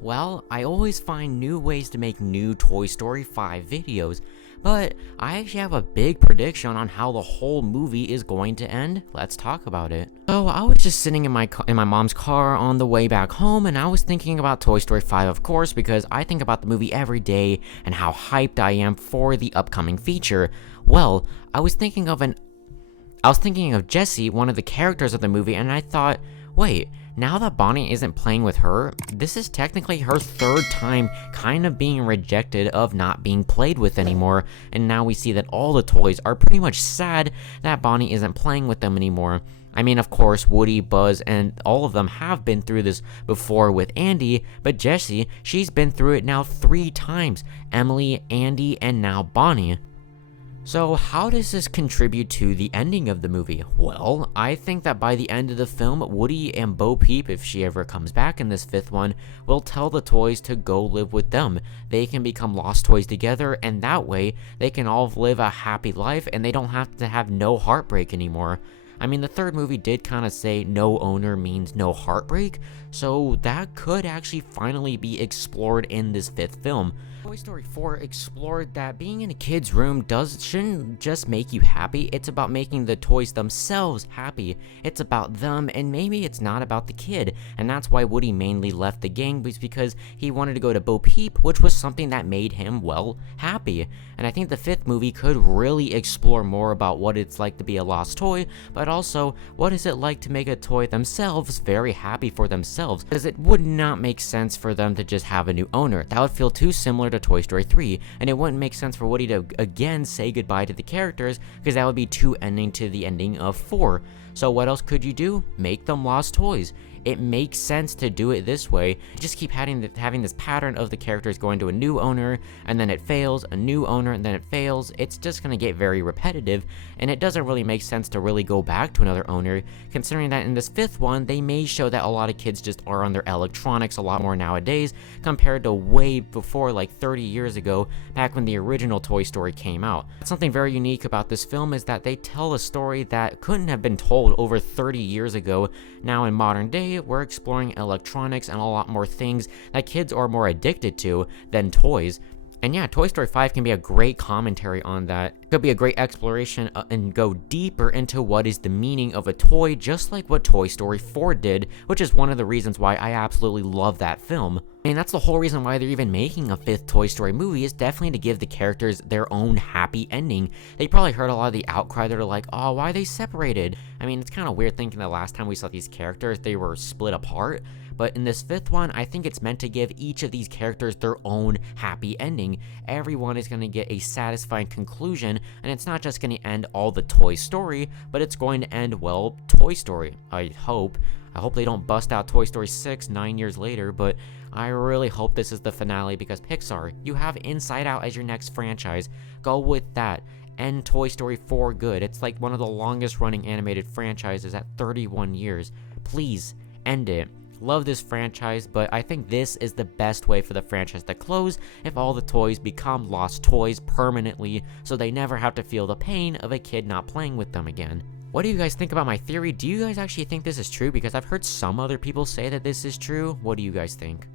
Well, I always find new ways to make new Toy Story 5 videos, but I actually have a big prediction on how the whole movie is going to end. Let's talk about it. So I was just sitting in my mom's car on the way back home, and I was thinking about Toy Story 5, of course, because I think about the movie every day and how hyped I am for the upcoming feature. Well, I was thinking of Jessie, one of the characters of the movie, and I thought, wait, now that Bonnie isn't playing with her, this is technically her third time kind of being rejected of not being played with anymore, and now we see that all the toys are pretty much sad that Bonnie isn't playing with them anymore. I mean, of course, Woody, Buzz, and all of them have been through this before with Andy, but Jessie, she's been through it now 3 times. Emily, Andy, and now Bonnie. So how does this contribute to the ending of the movie? Well, I think that by the end of the film, Woody and Bo Peep, if she ever comes back in this 5th one, will tell the toys to go live with them. They can become lost toys together, and that way, they can all live a happy life and they don't have to have no heartbreak anymore. I mean, the 3rd movie did kind of say no owner means no heartbreak, so that could actually finally be explored in this 5th film. Toy Story 4 explored that being in a kid's room shouldn't just make you happy, it's about making the toys themselves happy. It's about them, and maybe it's not about the kid, and that's why Woody mainly left the gang, was because he wanted to go to Bo Peep, which was something that made him, well, happy. And I think the 5th movie could really explore more about what it's like to be a lost toy, but also, what is it like to make a toy themselves very happy for themselves, because it would not make sense for them to just have a new owner. That would feel too similar to Toy Story 3, and it wouldn't make sense for Woody to again say goodbye to the characters, because that would be too ending to the ending of 4. So what else could you do? Make them lost toys. It makes sense to do it this way. Just keep having this pattern of the characters going to a new owner, and then it fails, a new owner, and then it fails. It's just going to get very repetitive, and it doesn't really make sense to really go back to another owner, considering that in this 5th one, they may show that a lot of kids just are on their electronics a lot more nowadays, compared to way before, like 30 years ago, back when the original Toy Story came out. Something very unique about this film is that they tell a story that couldn't have been told over 30 years ago. Now in modern day, we're exploring electronics and a lot more things that kids are more addicted to than toys. And yeah, Toy Story 5 can be a great commentary on that. It could be a great exploration and go deeper into what is the meaning of a toy, just like what Toy Story 4 did, which is one of the reasons why I absolutely love that film. I mean, that's the whole reason why they're even making a 5th Toy Story movie, is definitely to give the characters their own happy ending. They probably heard a lot of the outcry that are like, oh, why are they separated? I mean, it's kind of weird thinking the last time we saw these characters, they were split apart. But in this 5th one, I think it's meant to give each of these characters their own happy ending. Everyone is going to get a satisfying conclusion, and it's not just going to end all the Toy Story, but it's going to end, well, Toy Story. I hope they don't bust out Toy Story 6 9 years later, but I really hope this is the finale, because Pixar, you have Inside Out as your next franchise. Go with that. End Toy Story 4 good. It's like one of the longest running animated franchises at 31 years. Please, end it. Love this franchise, but I think this is the best way for the franchise to close if all the toys become lost toys permanently, so they never have to feel the pain of a kid not playing with them again. What do you guys think about my theory? Do you guys actually think this is true? Because I've heard some other people say that this is true. What do you guys think?